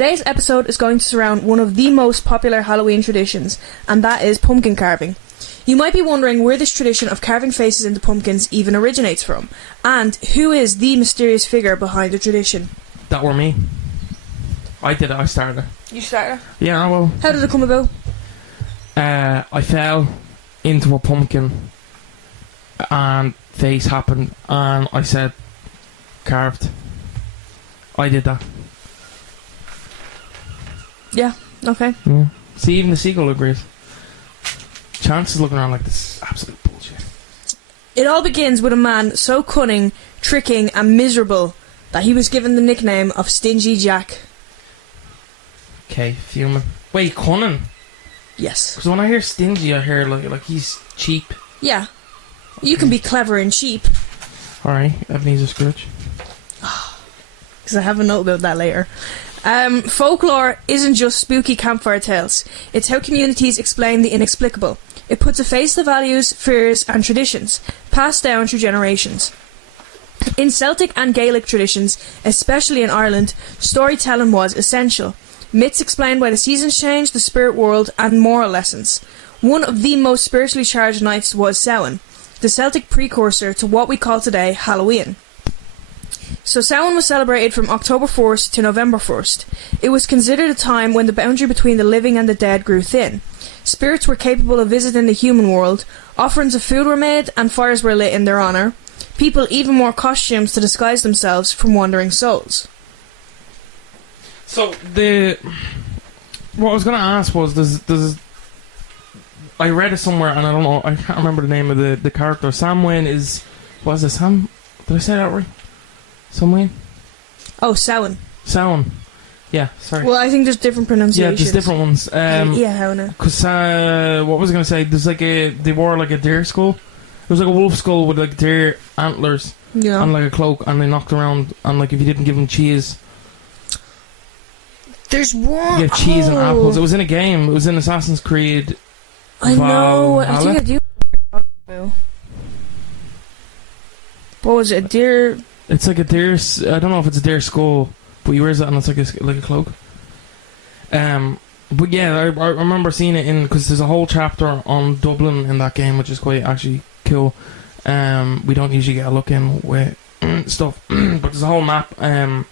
Today's episode is going to surround one of the most popular Halloween traditions, and that is pumpkin carving. You might be wondering where this tradition of carving faces into pumpkins even originates from, and who is the mysterious figure behind the tradition. That were me. I did it, I started it. You started? Yeah, well... How did it come about? I fell into a pumpkin and face happened and I said, carved. I did that. Yeah, okay. Yeah. See, even the seagull agrees. Chance is looking around like this is absolute bullshit. It all begins with a man so cunning, tricking and miserable that he was given the nickname of Stingy Jack. Okay, fuming. Wait, cunning? Yes. Because when I hear stingy, I hear like he's cheap. Yeah. You can be clever and cheap. Alright, Ebenezer Scrooge. Because I have a note about that later. Folklore isn't just spooky campfire tales. It's how communities explain the inexplicable. It puts a face to values, fears and traditions, passed down through generations. In Celtic and Gaelic traditions, especially in Ireland, storytelling was essential. Myths explained why the seasons change, the spirit world and moral lessons. One of the most spiritually charged nights was Samhain, the Celtic precursor to what we call today Halloween. So Samhain was celebrated from October 1st to November 1st. It was considered a time when the boundary between the living and the dead grew thin. Spirits were capable of visiting the human world, offerings of food were made and fires were lit in their honour. People even wore costumes to disguise themselves from wandering souls. So, what I was going to ask was, I read it somewhere and I don't know, I can't remember the name of the character. Samhain is, was it Sam? Did I say that right? Samhain? Oh, Samhain. Samhain. Yeah, sorry. Well, I think there's different pronunciations. Yeah, there's different ones. Yeah, how now? Because, what was I going to say? There's they wore like a deer skull. It was like a wolf skull with like deer antlers. Yeah. And like a cloak, and they knocked around, and like if you didn't give them cheese... There's one. You get cheese and apples. It was in a game. It was in Assassin's Creed. I know. I think I do. What was it? A deer. It's like a deer. I don't know if it's a deer skull, but he wears that and it's like a cloak. But yeah, I remember seeing it in because there's a whole chapter on Dublin in that game, which is quite actually cool. We don't usually get a look in with stuff, but there's a whole map. And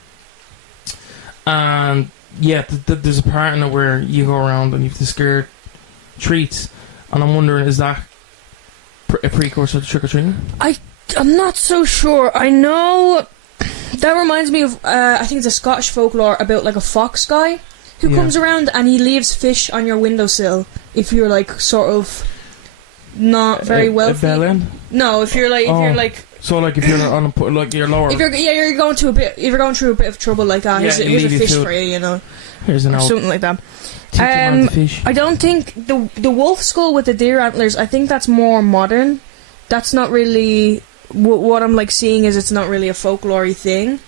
yeah, there's a part in it where you go around and you have to scare treats, and I'm wondering, is that a precursor to trick or treating? I'm not so sure. I know that reminds me of I think it's a Scottish folklore about like a fox guy who comes around and he leaves fish on your windowsill if you're like sort of not very wealthy. A bell-in? No, if you're like so like if you're on a, like you're lower. If you're going through a bit of trouble like that, here's a fish for you, you know. Here's an something like that. Fish. I don't think the wolf skull with the deer antlers, I think that's more modern. That's not really what I'm like seeing is it's not really a folklore thing.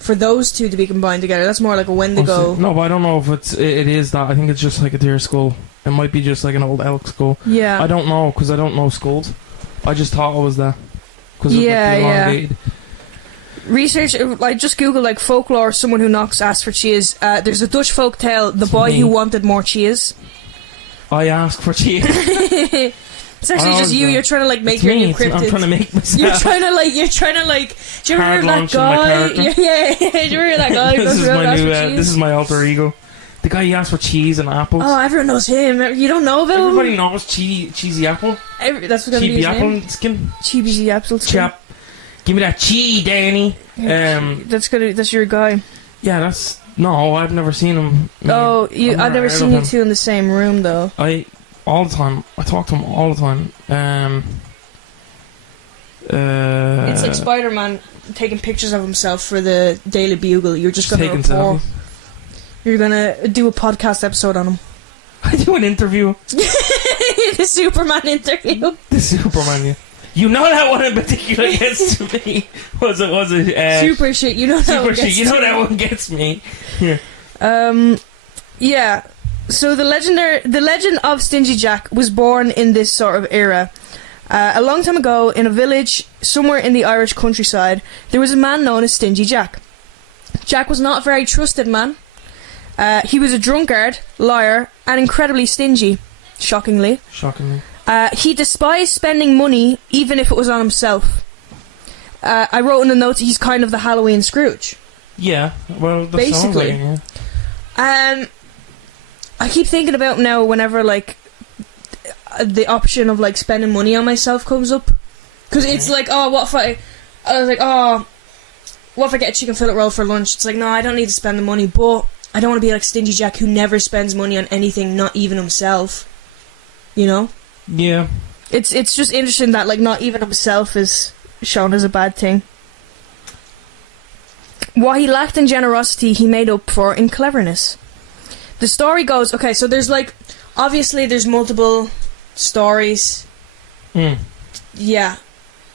For those two to be combined together, that's more like a Wendigo. No, but I don't know if it is that. I think it's just like a deer skull. It might be just like an old elk skull. Yeah. I don't know because I don't know skulls. I just thought it was that. Yeah. Research, like just Google like folklore, someone who knocks asks for cheese. There's a Dutch folk tale, the boy who wanted more cheese. I asked for cheese. It's actually just you. You're trying to like make your new cryptid. I'm trying to make myself. You're trying to like. Do you remember that guy? Yeah. Do you remember that guy? This is my alter ego. The guy who asked for cheese and apples. Oh, everyone knows him. You don't know about him? Everybody knows cheesy apple. That's what's gonna be his apple name. Skin. Cheesy apple skin. Chap. Give me that cheese, Danny. That's your guy. Yeah, no, I've never seen him. I've never seen you two in the same room though. All the time. I talk to him all the time. It's like Spider-Man taking pictures of himself for the Daily Bugle. You're just gonna report. You're gonna do a podcast episode on him. I do an interview. The Superman interview. The Superman, yeah. You know that one in particular gets to me. Was it? Super shit. You know that one gets you know that one gets me. Yeah. Yeah. So the legend of Stingy Jack was born in this sort of era. A long time ago, in a village somewhere in the Irish countryside, there was a man known as Stingy Jack. Jack was not a very trusted man. He was a drunkard, liar, and incredibly stingy. Shockingly. He despised spending money, even if it was on himself. I wrote in the notes he's kind of the Halloween Scrooge. Yeah, well, that basically. sounds like it, yeah. I keep thinking about now whenever like the option of like spending money on myself comes up, because it's like, oh, what if I was like, oh, what if I get a chicken fillet roll for lunch? It's like, no, I don't need to spend the money, but I don't want to be like Stingy Jack, who never spends money on anything, not even himself. You know? Yeah. It's just interesting that like not even himself is shown as a bad thing. What he lacked in generosity, he made up for in cleverness. The story goes, okay, so there's like, obviously there's multiple stories. Yeah.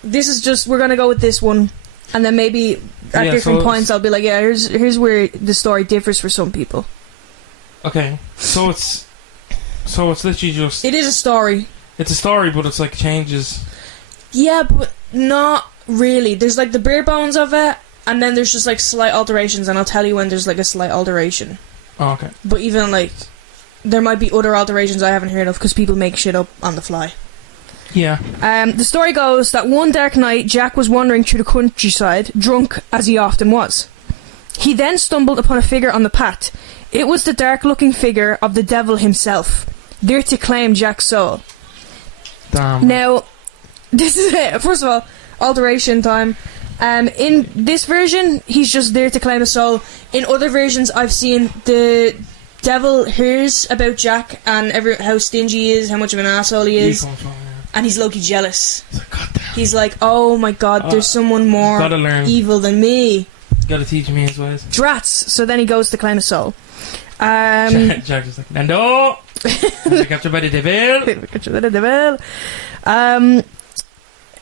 This is just, we're gonna go with this one, and then maybe at different points I'll be like, yeah, here's where the story differs for some people. Okay, so it's literally just... It is a story. It's a story, but it's like changes. Yeah, but not really. There's like the bare bones of it, and then there's just like slight alterations, and I'll tell you when there's like a slight alteration. Oh, okay. But even like, there might be other alterations I haven't heard of, because people make shit up on the fly. Yeah. The story goes that one dark night, Jack was wandering through the countryside, drunk as he often was. He then stumbled upon a figure on the path. It was the dark-looking figure of the devil himself, there to claim Jack's soul. Damn. Now, this is it. First of all, alteration time. In this version, he's just there to claim a soul. In other versions, I've seen the devil hears about Jack and how stingy he is, how much of an asshole he is, and he's low-key jealous. He's like, God damn. He's like, oh my god, there's someone more evil than me. Gotta teach me his ways. Drats. So then he goes to claim a soul. Jack is like, Nando! Captured by the devil! Captured by the devil.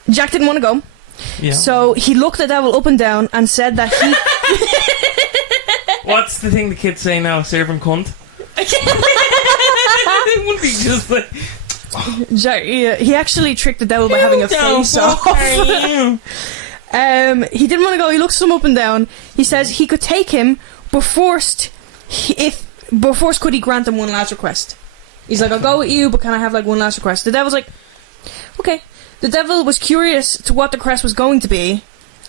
Jack didn't want to go. Yeah. So he looked the devil up and down and said that he... What's the thing the kids say now? Serve him cunt? It would be just like... Jack, he actually tricked the devil by having a face off. He didn't want to go. He looks him up and down. He says he could take him, but forced could he grant him one last request. He's like, I'll go with you, but can I have like one last request? The devil's like, okay. The devil was curious to what the request was going to be,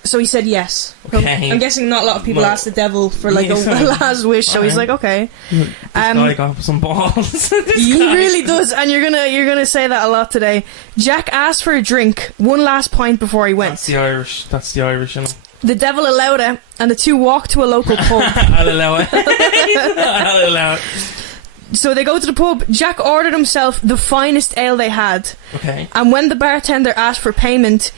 so he said yes. Okay. I'm guessing not a lot of people ask the devil for like a last wish, so he's like, okay. This guy got some balls. He really does, and you're gonna say that a lot today. Jack asked for a drink, one last pint before he went. That's the Irish, you know. The devil allowed it, and the two walked to a local pub. I'll allow it. I'll allow it. So they go to the pub. Jack ordered himself the finest ale they had. Okay. And when the bartender asked for payment,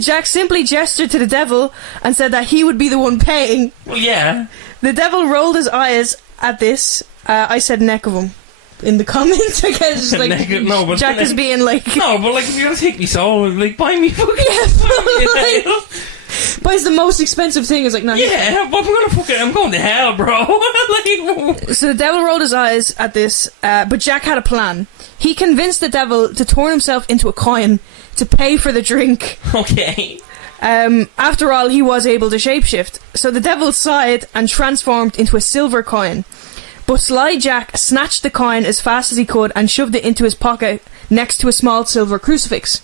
Jack simply gestured to the devil and said that he would be the one paying. Well, yeah. The devil rolled his eyes at this. I said neck of him in the comments. I guess like Jack is being like, no, but like if you're gonna take me soul, like buy me fucking buys the most expensive thing. Is like, no. Yeah, but I'm going to hell, bro. So the devil rolled his eyes at this, but Jack had a plan. He convinced the devil to turn himself into a coin to pay for the drink. Okay. After all, he was able to shapeshift. So the devil sighed and transformed into a silver coin. But sly Jack snatched the coin as fast as he could and shoved it into his pocket next to a small silver crucifix.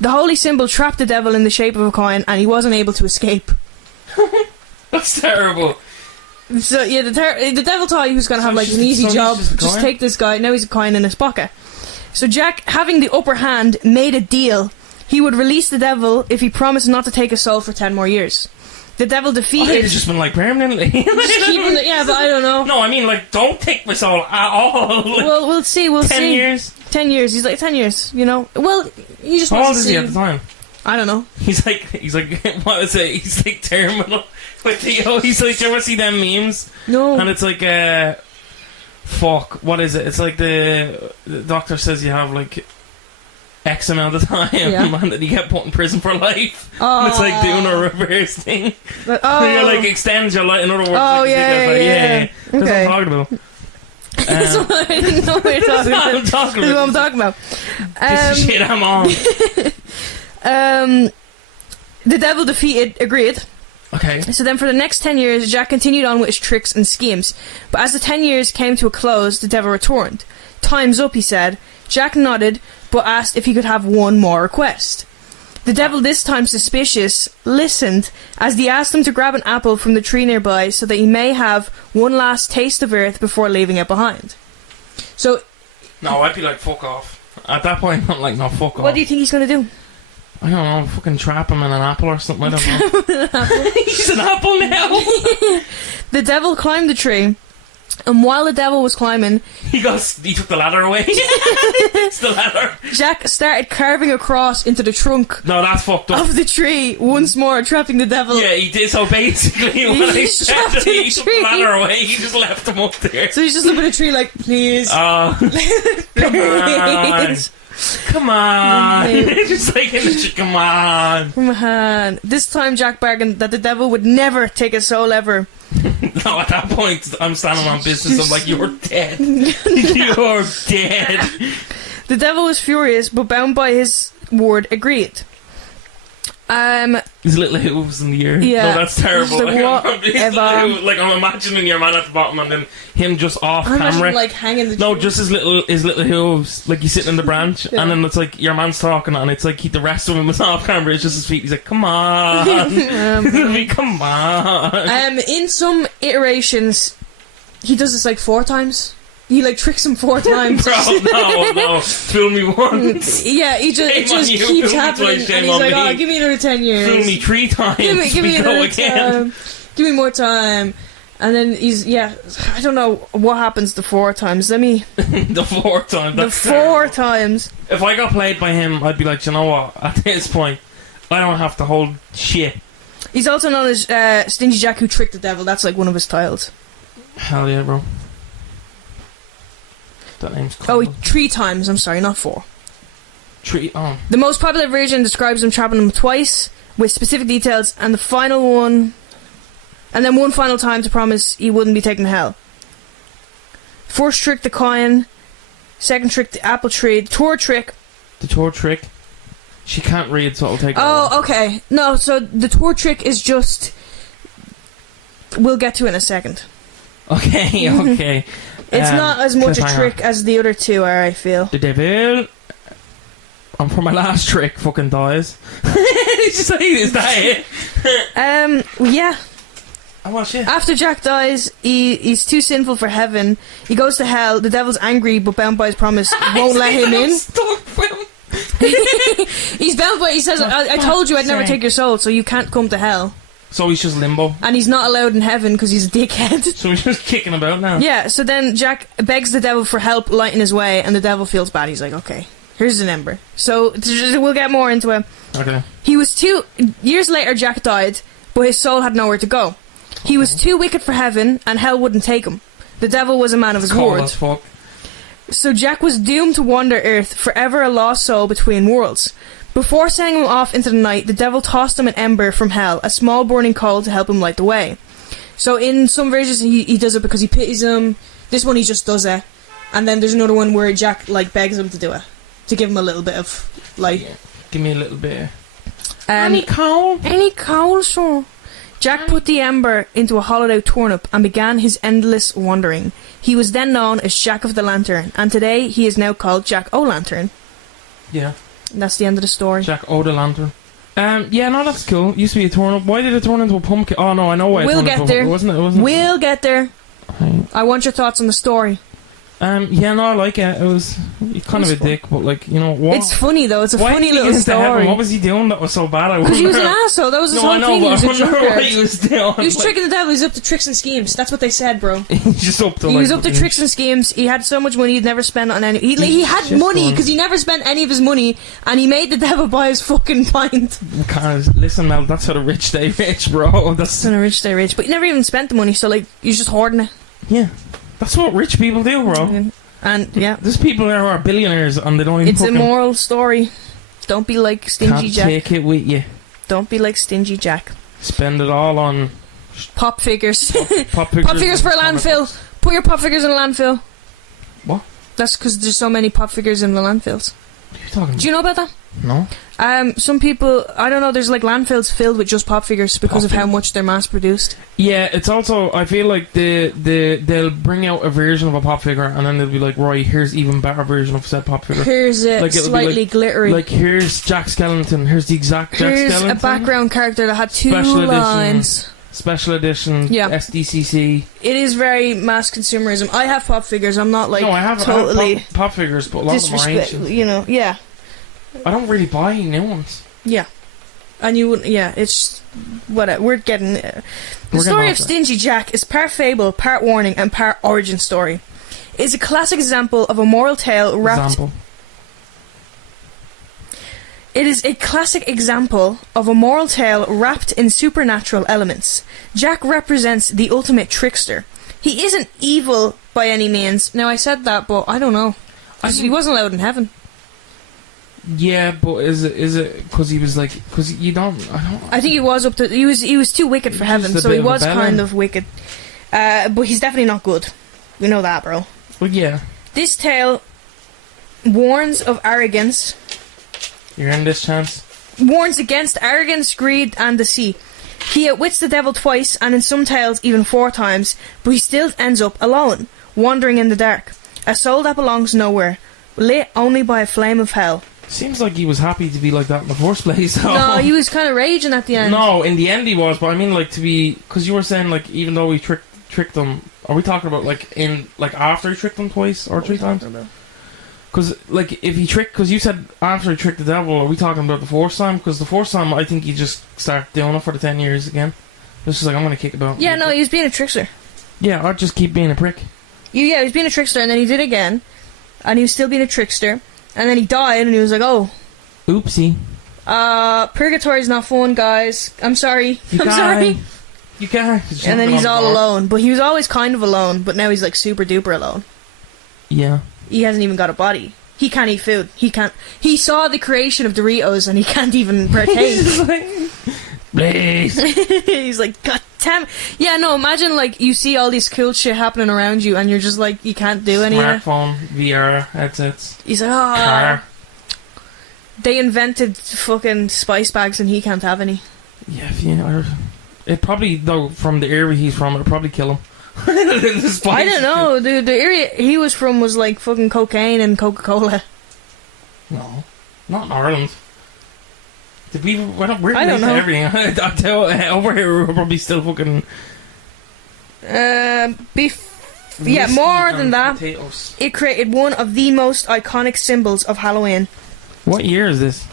The holy symbol trapped the devil in the shape of a coin, and he wasn't able to escape. That's terrible. So yeah, the devil thought he was going to have like an easy job. Just take this guy. Now he's a coin in his pocket. So Jack, having the upper hand, made a deal. He would release the devil if he promised not to take a soul for 10 more years. The devil defeated... It's just been like permanently. Yeah, but I don't know. No, I mean like don't take my soul at all. Like, well, we'll see. 10 years. 10 years. He's like 10 years. You know. Well, he just. How wants old to is see. he at the time? I don't know. He's like what is it? He's like terminal. With the he's like. Do you ever see them memes? No. And it's like fuck. What is it? It's like the doctor says you have like X amount of time, and then you get put in prison for life. Oh. And it's like doing a reverse thing. But, you like extends your life. In other words, oh like, yeah. That's what I'm talking about. That's what I didn't know what you're talking about. That's what I'm talking about. This is shit I'm on. The devil agreed. Okay. So then for the next 10 years, Jack continued on with his tricks and schemes. But as the 10 years came to a close, the devil returned. "Time's up," he said. Jack nodded, but asked if he could have one more request. The devil, this time suspicious, listened as they asked him to grab an apple from the tree nearby so that he may have one last taste of earth before leaving it behind. So... No, I'd be like, fuck off. At that point, I'm like, no, fuck off. What do you think he's going to do? I don't know, fucking trap him in an apple or something, I don't know. He's an apple now! The devil climbed the tree, and while the devil was climbing... He took the ladder away. It's the ladder. Jack started carving a cross into the trunk No, that's fucked up. of the tree, once more trapping the devil. Yeah, he did. So basically, when I said that he took the ladder away, he just left him up there. So he's just looking at the tree like, please. Come on. Please. Come on. Just like in the shit, come on. Come on. This time Jack bargained that the devil would never take a soul ever. No, at that point, I'm standing on business. I'm like, you're dead. You're dead. The devil was furious, but bound by his word, agreed. His little hooves in the air. Yeah. No, that's terrible. Like, His little hooves, like, I'm imagining your man at the bottom and then him just off camera. Like hanging the No, tree. just his little hooves, like he's sitting in the branch, Yeah. and then it's like your man's talking, and it's like the rest of him is off camera. It's just his feet. He's like, "Come on, come on." In some iterations, he does this like 4 times. He like tricks him 4 times. Bro, no, fool me once, Yeah, he Shame just on keeps you, fool me happening, twice, and shame he's on like, me. "Oh, give me another 10 years. fool me 3 times. Give me we another go again." time. Give me more time." And then I don't know what happens the 4 times. Let me... The 4th time. That's the 4 terrible. times. If I got played by him, I'd be like, you know what? At this point, I don't have to hold shit. He's also known as Stingy Jack, who tricked the devil. That's like one of his titles. Hell yeah, bro. That name's cool. Oh, 3 times. I'm sorry, not 4. Oh. The most popular version describes him trapping him twice with specific details, and the final one... And then one final time to promise he wouldn't be taken to hell. First trick, the coin. Second trick, the apple tree. The tour trick. The tour trick. She can't read, so it'll take her a while. Oh, okay. No, so the tour trick is just... We'll get to it in a second. Okay, okay. It's not as much a cliffhanger. trick as the other 2 are, I feel. The devil. And for my last trick, fucking dies. It's just like, is that it? Yeah. Oh, shit. After Jack dies, he's too sinful for heaven. He goes to hell. The devil's angry, but bound by his promise, won't let him in. He's bound by... He says, I told you I'd never take your soul, so you can't come to hell. So he's just limbo. And he's not allowed in heaven because he's a dickhead. So he's just kicking about now. Yeah, so then Jack begs the devil for help lighting his way, and the devil feels bad. He's like, okay, here's an ember. So we'll get more into it. Okay. Years later, Jack died, but his soul had nowhere to go. He was too wicked for heaven, and hell wouldn't take him. The devil was a man of his Cold word. as fuck. So Jack was doomed to wander Earth, forever a lost soul between worlds. Before sending him off into the night, the devil tossed him an ember from hell, a small burning coal to help him light the way. So in some versions he does it because he pities him. This one he just does it. And then there's another one where Jack like begs him to do it. To give him a little bit of light. Yeah. Give me a little bit. Any coal? Any coal, sure. Jack put the ember into a hollowed out turnip and began his endless wandering. He was then known as Jack of the Lantern, and today he is now called Jack O'Lantern. Yeah. And that's the end of the story. Jack the Lantern. Yeah, no, that's cool. Used to be a turnip. Why did it turn into a pumpkin? Oh no, I know why. We'll it turned get into there. A wasn't it? Wasn't We'll get there. Right. I want your thoughts on the story. Yeah, no, I like it. It was kind of a fun. dick, but like, you know what? It's funny though. It's a Why funny did he little get into heaven? story. What was he doing that was so bad? I Because he was an wonder. asshole. That was his No, whole I know, thing. He but was I a wonder what drunkard. he was doing. He was Like, tricking the devil. He was up to tricks and schemes. That's what they said, bro. he's just up to. He like, was up to fucking- tricks and schemes. He had so much money he'd never spent on any. He had Shit money fun. because he never spent any of his money, and he made the devil buy his fucking pint. Cars. Listen, Mel, that's how the rich stay rich, bro. That's Son of rich, stay rich. But he never even spent the money, so like he's just hoarding it. yeah. That's what rich people do, bro. And yeah, There's people there who are billionaires and they don't even it's a fucking moral story. Don't be like Stingy can't Jack. take it with you. Don't be like Stingy Jack. Spend it all on Pop figures. pop figures. Pop figures for a landfill. Put your pop figures in a landfill. What? That's because there's so many pop figures in the landfills. What are you talking Do you know about that? No? Some people, I don't know, there's like landfills filled with just pop figures because of how much they're mass produced. Yeah, it's also, I feel like they'll bring out a version of a pop figure and then they'll be like, right, here's even better version of said pop figure. Here's a Like, slightly glittery. Like, here's Jack Skellington, here's the exact Jack Here's Skellington. a background character that had two Special edition. lines. Special edition, Yeah. SDCC. It is very mass consumerism. I have pop figures. I'm not like No, I have totally pop figures, but a lot of them are disrespect. ancient. You know, yeah, I don't really buy new ones. yeah. And you wouldn't. Yeah, it's whatever. We're getting. The We're story getting of off Stingy Jack is part fable, part warning, and part origin story. It is a classic example of a moral tale wrapped. It is a classic example of a moral tale wrapped in supernatural elements. Jack represents the ultimate trickster. He isn't evil by any means. Now, I said that, but I don't know. 'Cause he wasn't allowed in heaven. Yeah, but is it because he was like, because you don't, I think he was up to. He was too wicked for heaven, Just a so bit he of a was bellend. kind of wicked. But he's definitely not good. We know that, bro. Well, yeah, This tale warns of arrogance. you're in this chance. Warns against arrogance, greed, and deceit. He outwits the devil twice, and in some tales even 4 times, but he still ends up alone, wandering in the dark. A soul that belongs nowhere, lit only by a flame of hell. Seems like he was happy to be like that in the first place. Though. No, he was kind of raging at the end. No, in the end he was, but I mean, like, to be, because you were saying, like, even though he tricked them, are we talking about like after he tricked them twice or 3 times? Because like if he tricked, because you said after he tricked the devil, are we talking about the first time? Because the first time I think he just started doing it for the 10 years again. It's just like, I'm gonna kick it out. Yeah, no, he was being a trickster. Yeah, I'd just keep being a prick. Yeah, he was being a trickster, and then he did it again, and he was still being a trickster, and then he died, and he was like, oh, oopsie. Purgatory's not fun, guys. I'm sorry. I'm sorry. You can't. And then he's all alone. But he was always kind of alone, but now he's like super duper alone. Yeah. He hasn't even got a body. He can't eat food. He saw the creation of Doritos and he can't even partake. Please. He's like, God damn. Yeah, no, imagine like you see all this cool shit happening around you and you're just like, you can't do any of it. Smartphone, VR, headsets. He's like, Car. They invented fucking spice bags and he can't have any. Yeah, it probably, though, from the area he's from, it'll probably kill him. I don't know, dude. The area he was from was like fucking cocaine and Coca-Cola. No, not in Ireland. We're I don't know. Everything. I tell over here we're probably still fucking. Beef. Yeah, more than that. Potatoes. It created one of the most iconic symbols of Halloween. What year is this?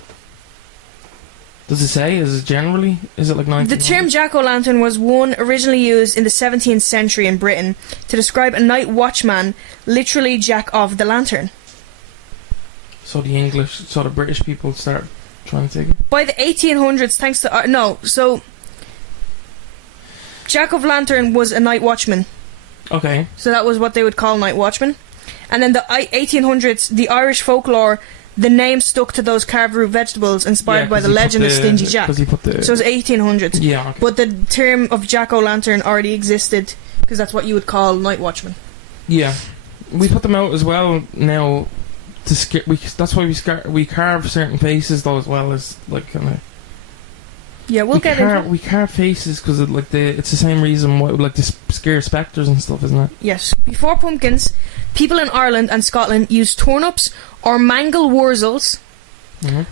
Does it say? Is it generally? Is it like 1900? The term jack-o'-lantern was one originally used in the 17th century in Britain to describe a night watchman, literally Jack of the Lantern. So the British people start trying to take it? By the 1800s, thanks to... Jack of Lantern was a night watchman. Okay. So that was what they would call night watchmen. And then the 1800s, the Irish folklore... The name stuck to those carved root vegetables inspired by the legend of Stingy Jack. So it was 1800s. Yeah, okay. But the term of jack-o'-lantern already existed because that's what you would call night watchman. Yeah. We put them out as well now to scare. That's why we carve certain faces though as well as like kind of. Yeah, we carve faces because it's the same reason why like to scare spectres and stuff, isn't it? Yes. Before pumpkins, people in Ireland and Scotland used turnips or mangel wurzels,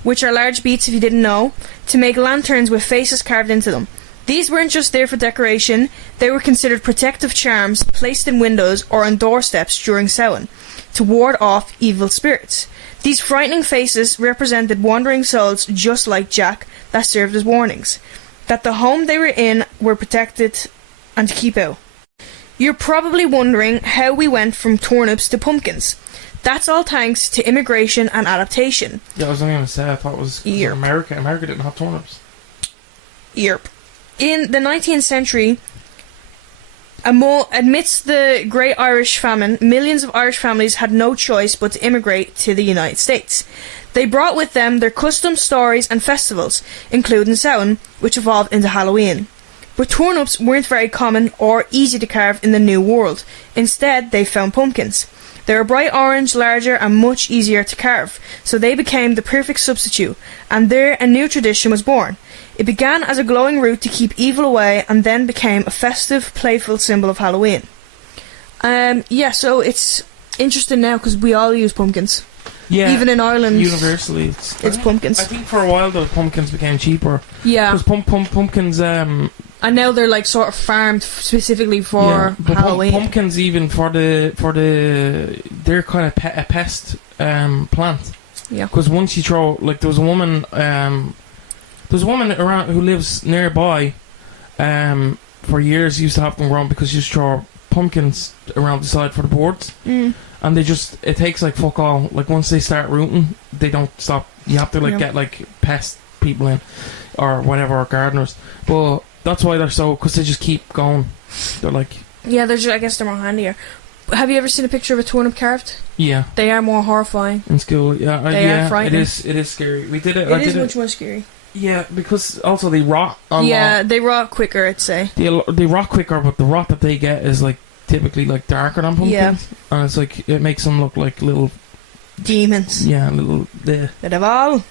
which are large beets if you didn't know, to make lanterns with faces carved into them. These weren't just there for decoration, they were considered protective charms placed in windows or on doorsteps during Samhain to ward off evil spirits. These frightening faces represented wandering souls just like Jack that served as warnings, that the home they were in were protected and to keep out. You're probably wondering how we went from turnips to pumpkins. That's all thanks to immigration and adaptation. Yeah, I was only going to say, I thought it was America. America didn't have turnips. Yep. In the 19th century, amidst the Great Irish Famine, millions of Irish families had no choice but to immigrate to the United States. They brought with them their customs, stories and festivals, including Samhain, which evolved into Halloween. But turnips weren't very common or easy to carve in the New World. Instead, they found pumpkins. They were bright orange, larger, and much easier to carve, so they became the perfect substitute, and there a new tradition was born. It began as a glowing root to keep evil away, and then became a festive, playful symbol of Halloween. So it's interesting now because we all use pumpkins. Yeah, even in Ireland, universally, it's pumpkins. I think for a while the pumpkins became cheaper. Yeah, because pumpkins. And now they're like sort of farmed specifically for Halloween. Pumpkins, even for the they're kind of a pest plant. Yeah, because once you throw, like, there's a woman around who lives nearby. For years used to have them grown because you just throw pumpkins around the side for the boards. And it takes like fuck all. Like, once they start rooting, they don't stop. You have to get like pest people in, or whatever, or gardeners. But that's why they're so, because they just keep going. They're like, yeah, I guess they're more handier. Have you ever seen a picture of a turnip carved? Yeah, they are more horrifying in school. Yeah, they are frightening. It is scary. We did it. It is much more scary. Yeah, because also they rot. They rot quicker, I'd say. They rot quicker, but the rot that they get is like typically like darker than pumpkins. Yeah, and it's like, it makes them look like little demons. Yeah, little the devil.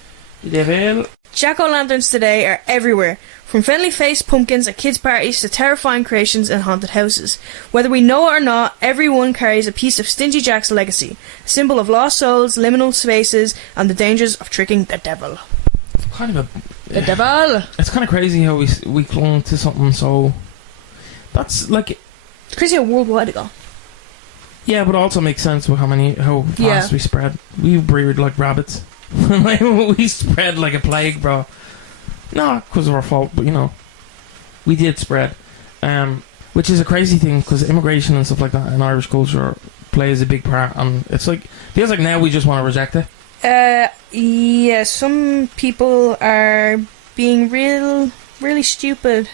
Jack-o'-lanterns today are everywhere, from friendly-faced pumpkins at kids' parties to terrifying creations in haunted houses. Whether we know it or not, everyone carries a piece of Stingy Jack's legacy, a symbol of lost souls, liminal spaces, and the dangers of tricking the devil. The devil. It's kind of crazy how we clung to something so. That's like. It's crazy how worldwide it got. Yeah, but it also makes sense with how fast we spread. We breed like rabbits. We spread like a plague, bro. Not because of our fault, but we did spread. Which is a crazy thing, because immigration and stuff like that in Irish culture plays a big part, and it's like, feels like now we just want to reject it. Yeah, some people are being really stupid.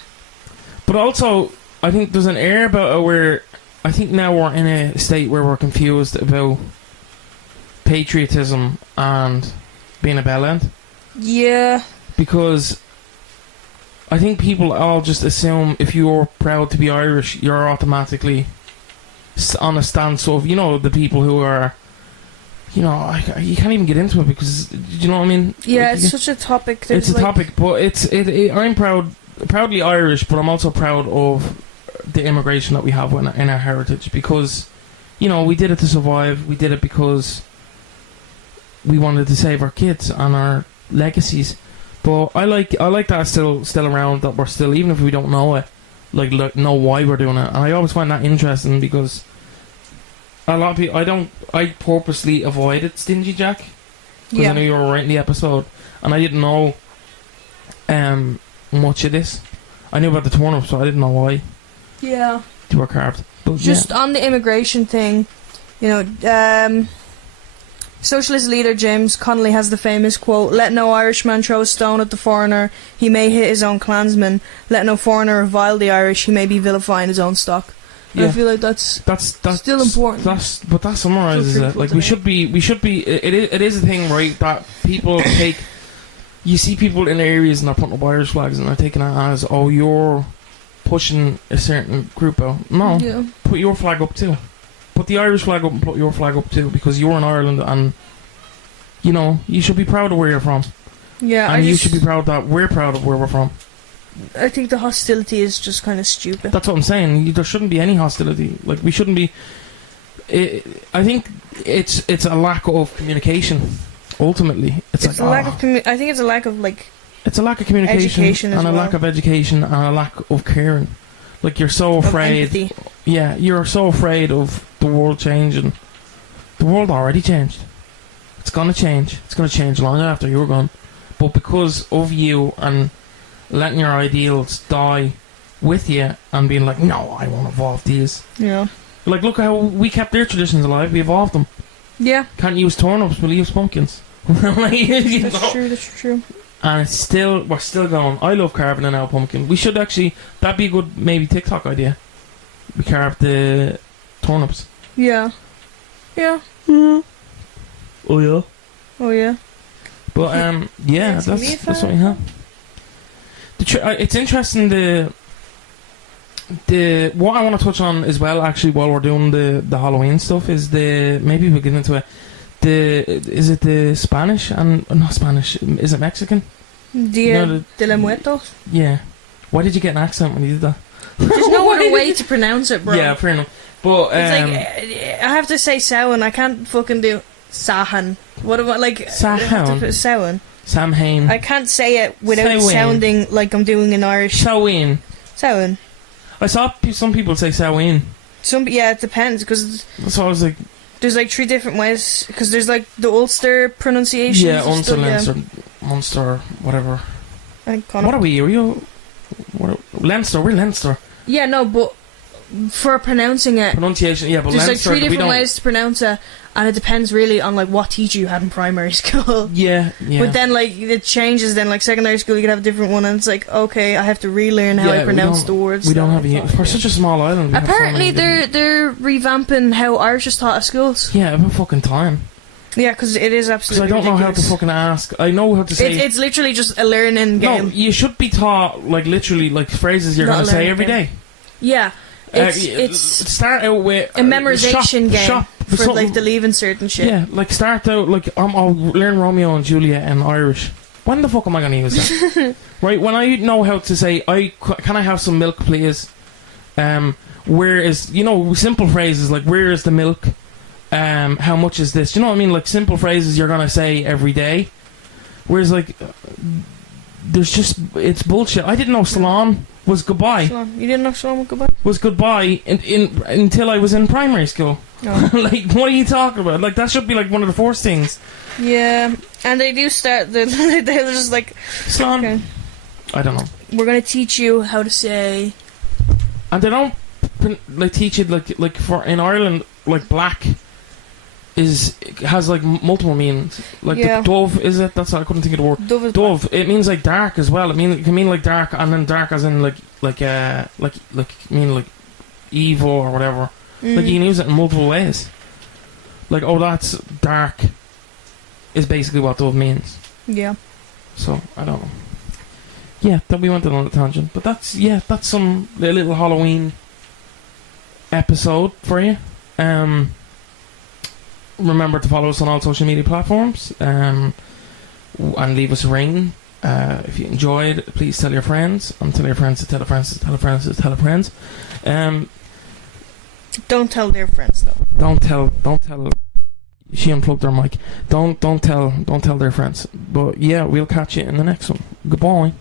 But also, I think there's an air about it where I think now we're in a state where we're confused about patriotism and being a bellend. Yeah. Because I think people all just assume if you're proud to be Irish, you're automatically on a stance of, the people who are, you can't even get into it because, you know what I mean? Yeah, it's such a topic. It's a topic, but I'm proudly Irish, but I'm also proud of the immigration that we have in our heritage, because, we did it to survive. We did it because we wanted to save our kids and our legacies. But I like that it's still around, that we're still, even if we don't know it, know why we're doing it. And I always find that interesting, because a lot of people, I purposely avoided Stingy Jack because I knew you were writing the episode, and I didn't know much of this. I knew about the turnips, so I didn't know why. Yeah, they were carved. But just on the immigration thing, Socialist leader James Connolly has the famous quote, "Let no Irishman throw a stone at the foreigner, he may hit his own clansman. Let no foreigner revile the Irish, he may be vilifying his own stock." And I feel like that's still important. But that summarises it. Like, we should be. It is a thing, right? That people take. You see people in areas and they're putting up Irish flags and they're taking it as, oh, you're pushing a certain group out. No, put your flag up too. Put the Irish flag up and put your flag up too, because you're in Ireland, and you should be proud of where you're from. Yeah, and you should be proud that we're proud of where we're from. I think the hostility is just kind of stupid. That's what I'm saying. There shouldn't be any hostility. Like, we shouldn't be. I think it's a lack of communication. Ultimately, I think it's a lack of It's a lack of communication and a lack of education and a lack of caring. Like, you're so afraid. Yeah, you're so afraid of the world changing. The world already changed. It's gonna change. It's gonna change long after you're gone. But because of you and letting your ideals die with you and being like, no, I won't evolve these. Yeah. Like, look how we kept their traditions alive. We evolved them. Yeah. Can't use turnips, we'll use pumpkins. That's true. And we're still going. I love carving an old pumpkin. We should actually, that'd be a good maybe TikTok idea. We carve the turnips. Yeah. Yeah. Mm. Oh yeah. Oh yeah. But yeah, that's what we have. It's interesting what I want to touch on as well, actually, while we're doing the Halloween stuff, is maybe we'll get into it. Is it the Spanish and not Spanish? Is it Mexican? Dia de los Muertos. Yeah. Why did you get an accent when you did that? There's no other way to pronounce it, bro. Yeah, fair enough. But it's I have to say Samhain. I can't fucking do Sahan. What am I like? Samhain. Samhain. I can't say it without sounding like I'm doing an Irish. Samhain. Samhain. I saw some people say Samhain. Yeah, it depends because. So I was like. There's like 3 different ways because there's like the Ulster pronunciation. Yeah, Ulster, Leinster, Munster, whatever. What are we? Are you? Leinster. We're Leinster. Yeah, no, but for pronouncing it, pronunciation. Yeah, but there's Leinster, like 3 different ways to pronounce it, and it depends really on like what teacher you had in primary school. Yeah. But then like it changes. Then like secondary school, you could have a different one, and it's like okay, I have to relearn how I pronounce the words. We don't have we're such a small island. Apparently, they're revamping how Irish is taught at schools. Yeah, about fucking time. Yeah, because it is absolutely. Because I don't ridiculous. know how to fucking ask. I know how to say. It's literally just a learning game. No, you should be taught like literally like phrases you're going to say every day. Yeah. It's start out with a memorization game shop for like the leaving cert and shit. Yeah, like start out like I'll learn Romeo and Juliet in Irish. When the fuck am I going to use that? Right, when I know how to say can I have some milk please? Where is simple phrases like where is the milk? How much is this? Do you know what I mean? Like simple phrases you're going to say every day. Whereas like there's just it's bullshit. I didn't know salon was goodbye. You didn't know salon was goodbye? Was goodbye until I was in primary school. Oh. Like, what are you talking about? Like, that should be like one of the first things. Yeah, and they do start. They're just like salon. Okay. I don't know. We're gonna teach you how to say. And they don't like teach it like for in Ireland like black. Has like multiple meanings. Like the dove, is it? That's I couldn't think of the word. Dove. It means like dark as well. It can mean like dark, and then dark as in like evil or whatever. Like you can use it in multiple ways. Like that's dark. Is basically what dove means. Yeah. So I don't know. Yeah, that we went on a tangent, but that's a little Halloween episode for you. Remember to follow us on all social media platforms and leave us a ring. If you enjoyed, please tell your friends and tell your friends to tell their friends to tell their friends to tell their friends. Don't tell their friends though. Don't tell. She unplugged her mic. Don't tell their friends. But yeah, we'll catch you in the next one. Goodbye.